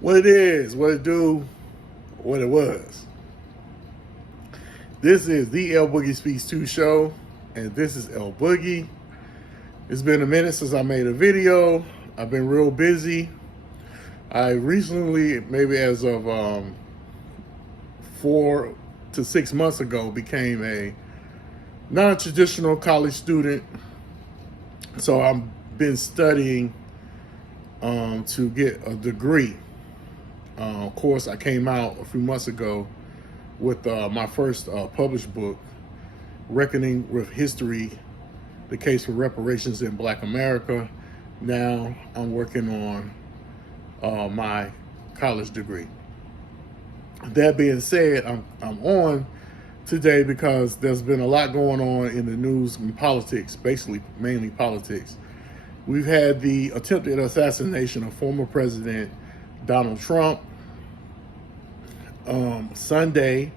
What it is, what it do, what it was. This is the L Boogie Speaks 2 show, and this is L Boogie. It's been a minute since I made a video. I've been real busy. I recently, maybe as of 4 to 6 months ago, became a non-traditional college student. So I've been studying to get a degree. Of course, I came out a few months ago with my first published book, Reckoning with History, The Case for Reparations in Black America. Now I'm working on my college degree. That being said, I'm on today because there's been a lot going on in the news and politics, basically mainly politics. We've had the attempted assassination of former President Donald Trump. Sunday,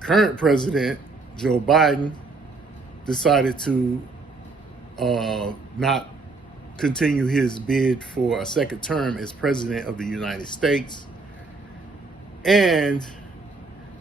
current President Joe Biden decided to not continue his bid for a second term as President of the United States. And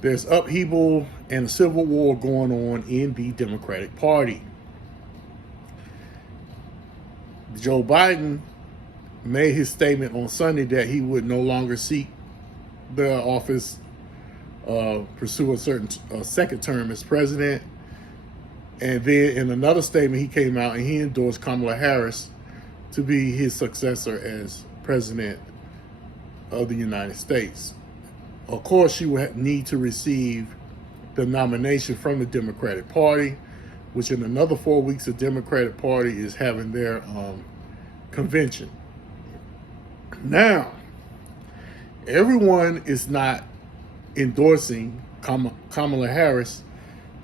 there's upheaval and a civil war going on in the Democratic Party. Joe Biden made his statement on Sunday that he would no longer seek the office, pursue a second term as president. And then in another statement, he came out and he endorsed Kamala Harris to be his successor as president of the United States. Of course, she would need to receive the nomination from the Democratic Party, which in another 4 weeks, the Democratic Party is having their convention. Now, everyone is not endorsing Kamala Harris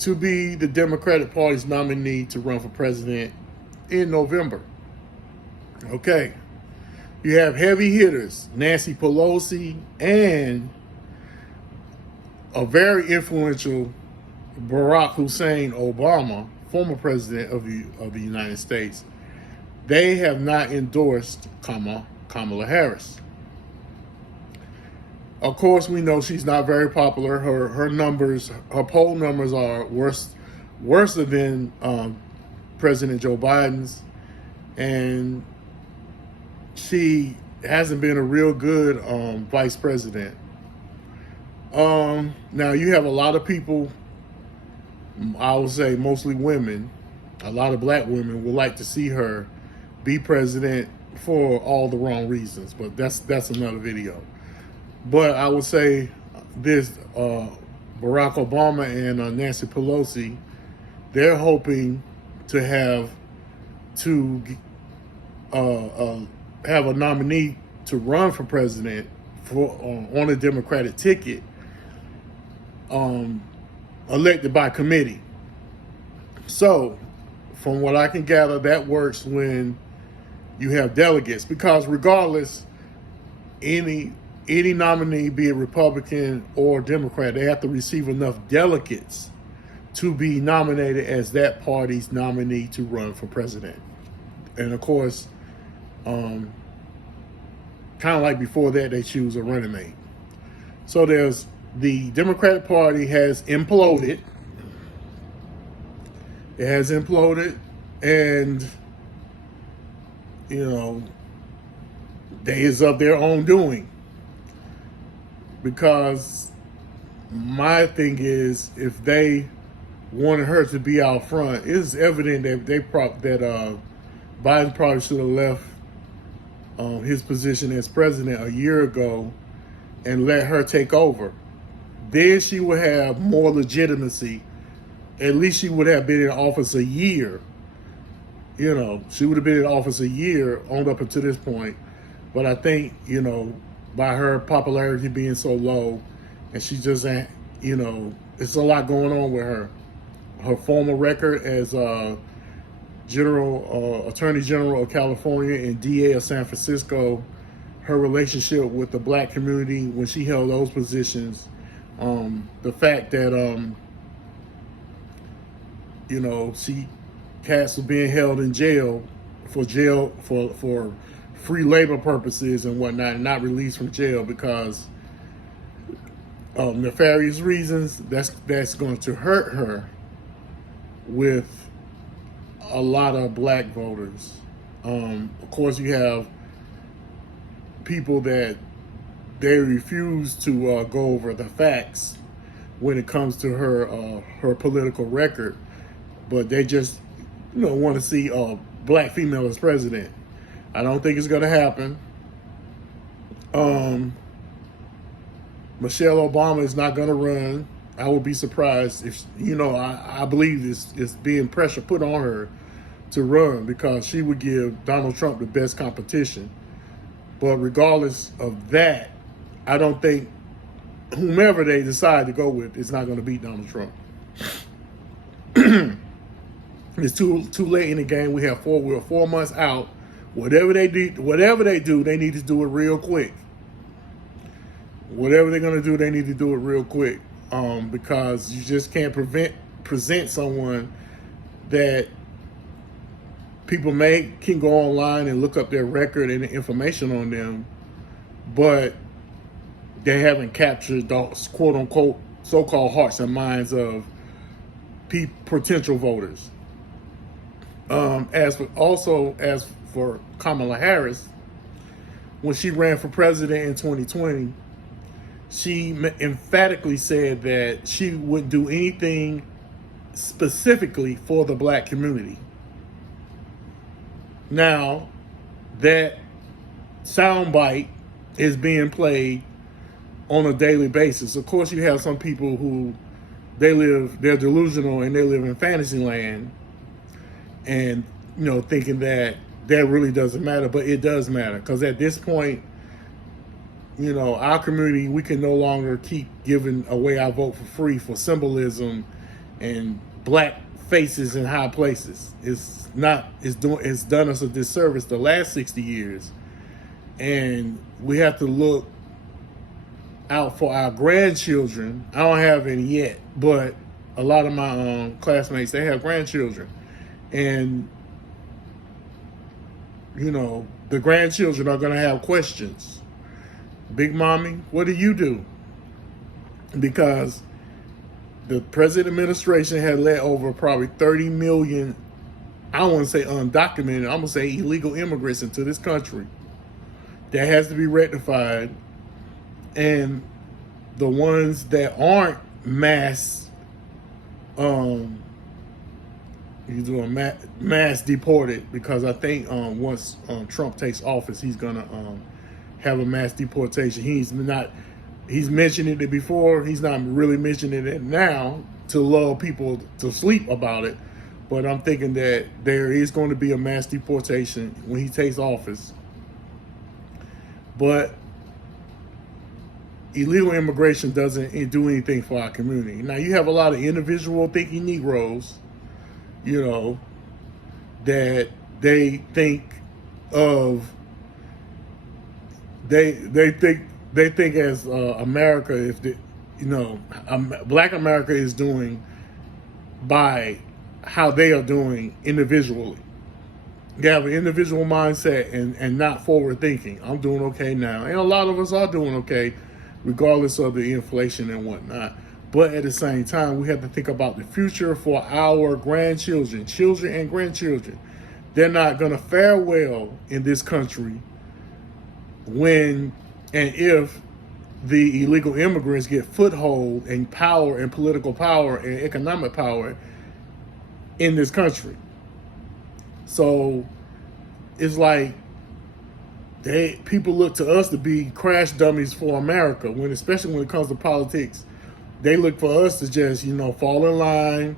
to be the Democratic Party's nominee to run for president in November. Okay. You have heavy hitters, Nancy Pelosi and a very influential Barack Hussein Obama, former president of the United States. They have not endorsed Kamala Harris. Of course, we know she's not very popular. Her numbers, her poll numbers are worse than President Joe Biden's, and she hasn't been a real good vice president. Now you have a lot of people, I would say mostly women, a lot of black women would like to see her be president for all the wrong reasons, but that's another video. But I would say this, Barack Obama and Nancy Pelosi, they're hoping to have a nominee to run for president on a Democratic ticket, elected by committee. So, from what I can gather, that works when you have delegates, because regardless, any nominee, be it Republican or Democrat, they have to receive enough delegates to be nominated as that party's nominee to run for president. And of course, kind of like before that, they choose a running mate. So there's the Democratic Party has imploded. It has imploded, and they is of their own doing. Because my thing is, if they wanted her to be out front, it's evident that Biden probably should have left his position as president a year ago and let her take over. Then she would have more legitimacy. At least she would have been in office a year. She would have been in office a year on up until this point. But I think, by her popularity being so low, and she just, it's a lot going on with her. Her former record as Attorney General of California and DA of San Francisco, her relationship with the black community when she held those positions, the fact that, cats were being held in jail for free labor purposes and whatnot, and not released from jail because of nefarious reasons, that's going to hurt her with a lot of black voters. Of course, you have people that they refuse to go over the facts when it comes to her political record, but they just want to see a black female as president. I don't think it's going to happen. Michelle Obama is not going to run. I would be surprised if, I believe this is being pressure put on her to run because she would give Donald Trump the best competition. But regardless of that, I don't think whomever they decide to go with is not going to beat Donald Trump. It's too late in the game. We're 4 months out. Whatever they do, they need to do it real quick. Whatever they're going to do, they need to do it real quick, because you just can't present someone that people can go online and look up their record and the information on them, but they haven't captured the quote unquote so-called hearts and minds of potential voters. As for Kamala Harris, when she ran for president in 2020, she emphatically said that she wouldn't do anything specifically for the black community. Now, that soundbite is being played on a daily basis. Of course, you have some people who they're delusional and they live in fantasy land, and thinking that really doesn't matter, but it does matter, because at this point, our community, we can no longer keep giving away our vote for free for symbolism and black faces in high places. It's done us a disservice the last 60 years, and we have to look out for our grandchildren. I don't have any yet, but a lot of my classmates, they have grandchildren, and the grandchildren are going to have questions. Big Mommy, what do you do? Because the present administration had let over probably 30 million, I don't want to say undocumented, I'm going to say illegal immigrants into this country. That has to be rectified. And the ones that aren't mass deported, because I think once Trump takes office, he's gonna have a mass deportation. He's mentioning it before. He's not really mentioning it now to lull people to sleep about it. But I'm thinking that there is going to be a mass deportation when he takes office. But illegal immigration doesn't do anything for our community. Now, you have a lot of individual thinking Negroes, that they think of, they think as America, if Black America is doing by how they are doing individually. They have an individual mindset and not forward thinking. I'm doing okay now. And a lot of us are doing okay, regardless of the inflation and whatnot. But at the same time, we have to think about the future for our grandchildren, children and grandchildren. They're not going to fare well in this country when and if the illegal immigrants get foothold and power and political power and economic power in this country. So it's like people look to us to be crash dummies for America, especially when it comes to politics. They look for us to just, fall in line,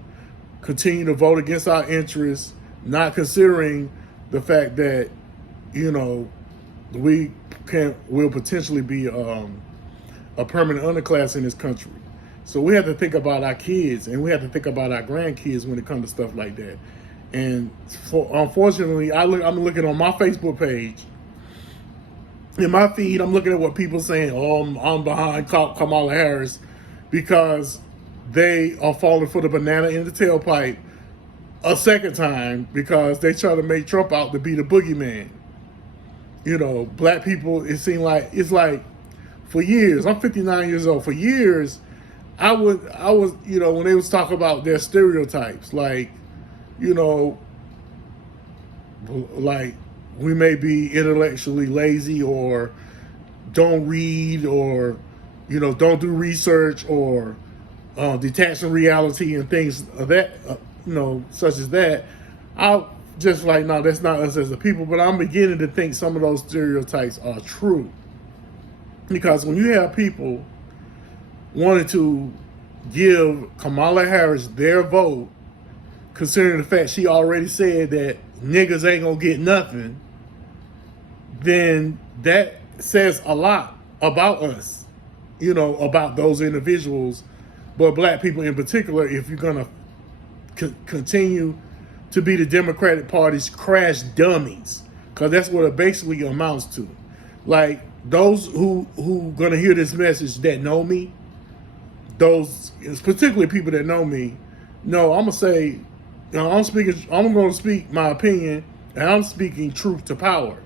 continue to vote against our interests, not considering the fact that, we'll potentially be a permanent underclass in this country. So we have to think about our kids, and we have to think about our grandkids when it comes to stuff like that. And unfortunately, I'm looking on my Facebook page. In my feed, I'm looking at what people saying, I'm behind Kamala Harris, because they are falling for the banana in the tailpipe a second time, because they try to make Trump out to be the boogeyman. You know, black people, it seemed like, it's like, for years, I'm 59 years old, for years, I was, you know, when they was talking about their stereotypes, like, you know, like we may be intellectually lazy or don't read or, you know, don't do research or detach from reality and things of that, you know, such as that. I just like, no, that's not us as a people. But I'm beginning to think some of those stereotypes are true. Because when you have people wanting to give Kamala Harris their vote, considering the fact she already said that niggas ain't gonna get nothing, then that says a lot about us, you know, about those individuals, but black people in particular, if you're gonna continue to be the Democratic Party's crash dummies, because that's what it basically amounts to. Like, those who gonna hear this message that know me, those particularly people that know me, no, I'm gonna say, you know, I'm gonna speak my opinion, and I'm speaking truth to power.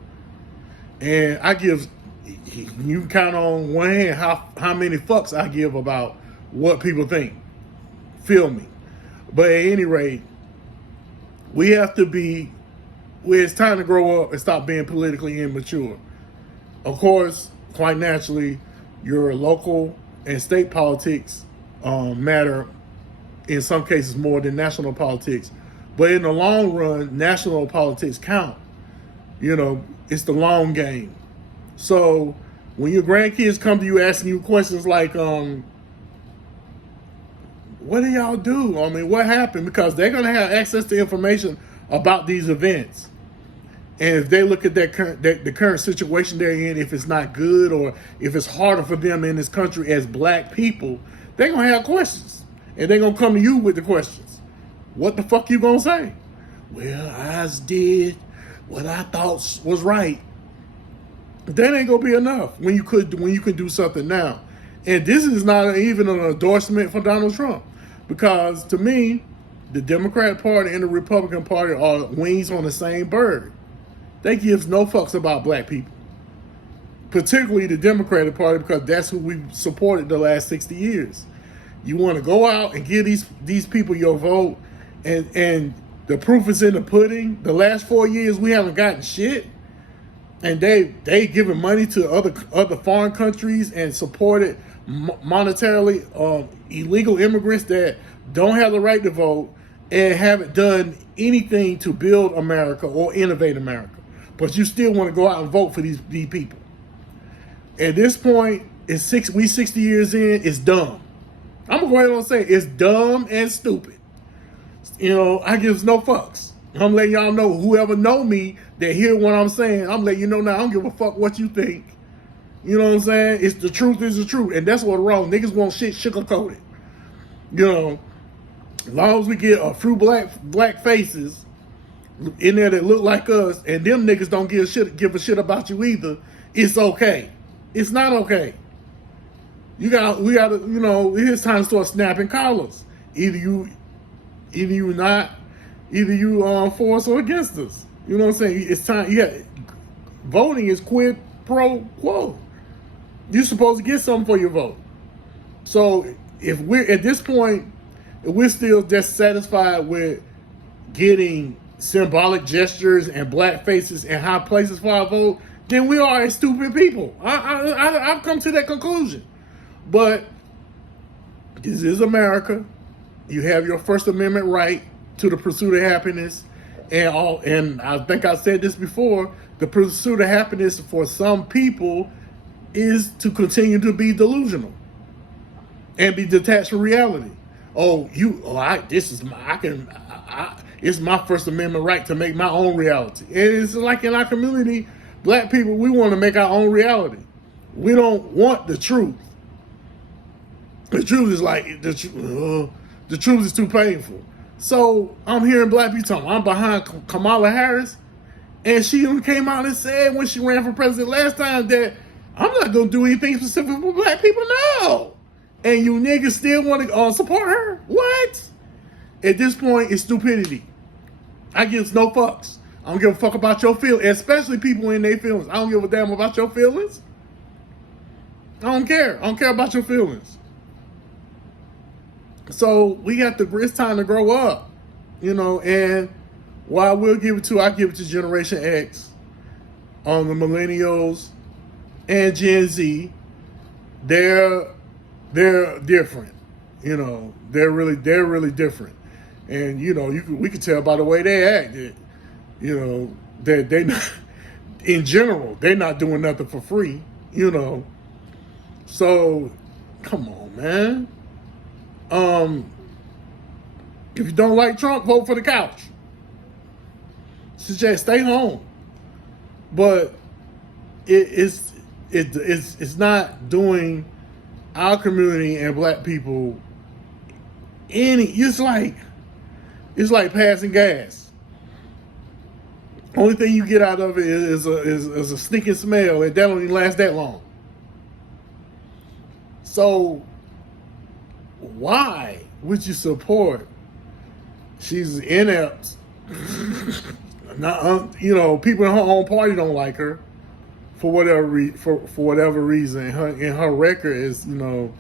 And I give, you can count on one hand how many fucks I give about what people think. Feel me? But at any rate, we have to be, it's time to grow up and stop being politically immature. Of course, quite naturally, your local and state politics matter in some cases more than national politics. But in the long run, national politics count. You know, it's the long game. So when your grandkids come to you asking you questions like, what do y'all do? I mean, what happened? Because they're going to have access to information about these events. And if they look at the current situation they're in, if it's not good or if it's harder for them in this country as black people, they're going to have questions. And they're going to come to you with the questions. What the fuck you going to say? Well, I did what I thought was right. That ain't going to be enough when you can do something now. And this is not even an endorsement for Donald Trump. Because to me, the Democratic Party and the Republican Party are wings on the same bird. They gives no fucks about black people. Particularly the Democratic Party, because that's who we've supported the last 60 years. You want to go out and give these people your vote, and the proof is in the pudding. The last 4 years we haven't gotten shit. And they giving money to other foreign countries and supported monetarily illegal immigrants that don't have the right to vote and haven't done anything to build America or innovate America. But you still want to go out and vote for these people. At this point, we 60 years in, it's dumb. I'm gonna go ahead and say it's dumb and stupid. You know, I gives no fucks. I'm letting y'all know, whoever know me that hear what I'm saying, I'm letting you know now, I don't give a fuck what you think. You know what I'm saying? It's the truth is the truth. And that's what's wrong. Niggas want shit sugar-coated. You know, as long as we get a few black faces in there that look like us, and them niggas don't give a shit about you either, it's okay. It's not okay. We gotta, you know, it's time to start snapping collars. Either you for us or against us. You know what I'm saying? It's time. Yeah, voting is quid pro quo. You're supposed to get something for your vote. So if we're at this point, if we're still just satisfied with getting symbolic gestures and black faces and high places for our vote, then we are a stupid people. I've come to that conclusion. But this is America. You have your First Amendment right to the pursuit of happiness, and I think I said this before, the pursuit of happiness for some people is to continue to be delusional and be detached from reality. It's my First Amendment right to make my own reality. And it's like in our community, black people, we want to make our own reality. We don't want the truth. The truth is like, the truth is too painful. So I'm hearing black people talking, I'm behind Kamala Harris, and she came out and said when she ran for president last time that I'm not going to do anything specific for black people. No. And you niggas still want to support her? What? At this point, it's stupidity. I give no fucks. I don't give a fuck about your feelings, especially people in their feelings. I don't give a damn about your feelings. I don't care. I don't care about your feelings. So we have to, it's time to grow up, you know, and while we'll give it to, I give it to Generation X, the millennials and Gen Z, they're different, you know, they're really different. And, you know, we could tell by the way they act that, you know, that they not, in general, they're not doing nothing for free, you know. So, come on, man. If you don't like Trump, vote for the couch. Suggest stay home. But it's not doing our community and black people any. It's like passing gas. Only thing you get out of it is a stinking smell, and that don't even last that long. So why would you support? She's inept. Not, you know, people in her own party don't like her for whatever for whatever reason. Her record is, you know,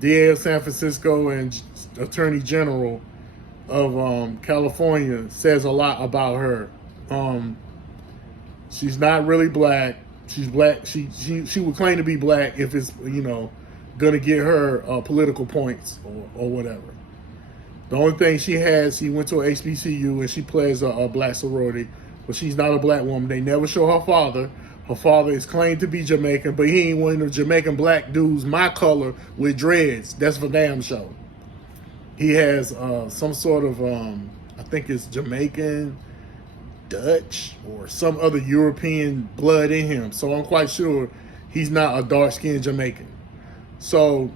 DA of San Francisco and Attorney General of California says a lot about her. She's not really black. She's black. She would claim to be black if it's, you know, gonna get her political points or whatever. The only thing she has, she went to a HBCU and she plays a black sorority, but she's not a black woman. They never show her father. Her father is claimed to be Jamaican, but he ain't one of the Jamaican black dudes my color with dreads. That's for damn sure. He has some sort of, I think it's Jamaican, Dutch, or some other European blood in him. So I'm quite sure he's not a dark-skinned Jamaican. So,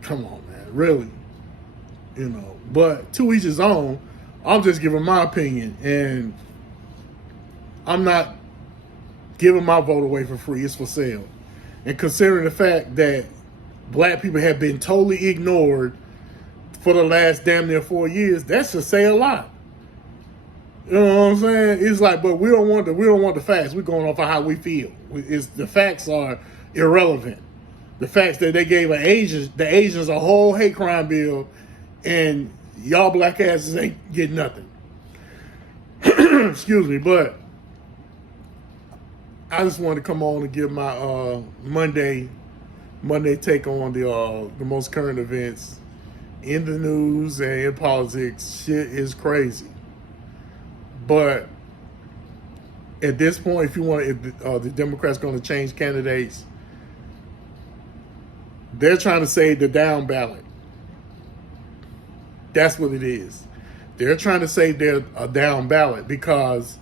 come on, man, really, you know. But to each his own. I'm just giving my opinion, and I'm not giving my vote away for free. It's for sale. And considering the fact that black people have been totally ignored for the last damn near 4 years, that should say a lot. You know what I'm saying? It's like, but we don't want the facts. We're going off of how we feel. The facts are irrelevant. The facts that they gave the Asians a whole hate crime bill, and y'all black asses ain't getting nothing. Excuse me, but I just wanted to come on and give my Monday take on the most current events in the news and in politics. Shit is crazy. But at this point, if the Democrats going to change candidates, they're trying to save the down ballot. That's what it is. They're trying to save their down ballot, because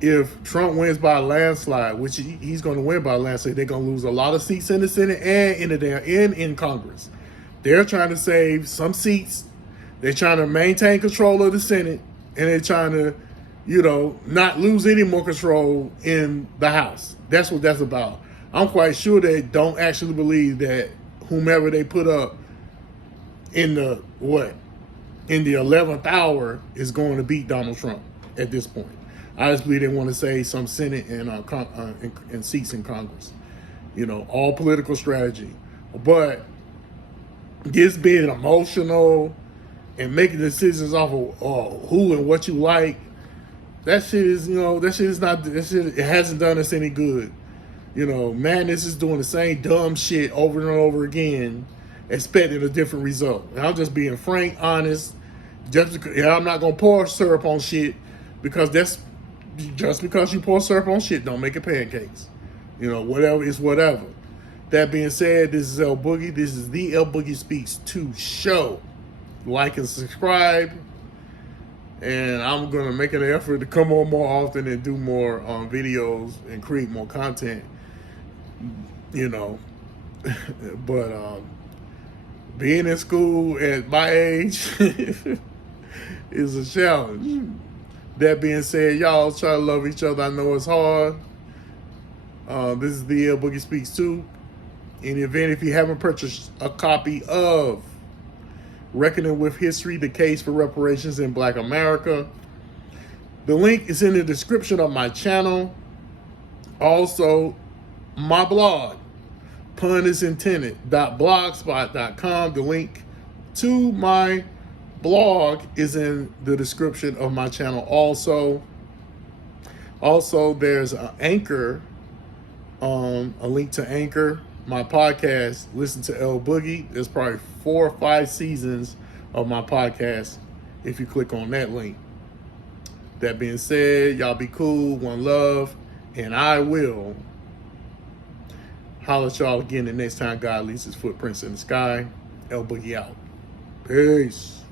if Trump wins by a landslide, which he's going to win by a landslide, they're going to lose a lot of seats in the Senate and in Congress. They're trying to save some seats. They're trying to maintain control of the Senate, and they're trying to, you know, not lose any more control in the House. That's what that's about. I'm quite sure they don't actually believe that whomever they put up in the 11th hour is going to beat Donald Trump at this point. I just believe they want to save some Senate and seats in Congress. You know, all political strategy. But this being emotional and making decisions off of who and what you like, that shit is, you know, it hasn't done us any good. You know, madness is doing the same dumb shit over and over again, expecting a different result. And I'm just being frank, honest. I'm not gonna pour syrup on shit, because just because you pour syrup on shit don't make it pancakes. You know, whatever is whatever. That being said, this is El Boogie. This is the El Boogie Speaks 2 show. Like and subscribe. And I'm gonna make an effort to come on more often and do more videos and create more content. You know, but being in school at my age is a challenge. That being said, y'all try to love each other. I know it's hard. This is the Boogie Speaks 2. In the event, if you haven't purchased a copy of Reckoning with History, The Case for Reparations in Black America, The link is in the description of my channel. Also, my blog, pun is intended, .blogspot.com. The link to my blog is in the description of my channel also. Also, there's an Anchor, a link to Anchor, my podcast, Listen to L Boogie. There's probably 4 or 5 seasons of my podcast if you click on that link. That being said, y'all be cool, one love, and I will holler at y'all again the next time God leaves his footprints in the sky. L Boogie out. Peace.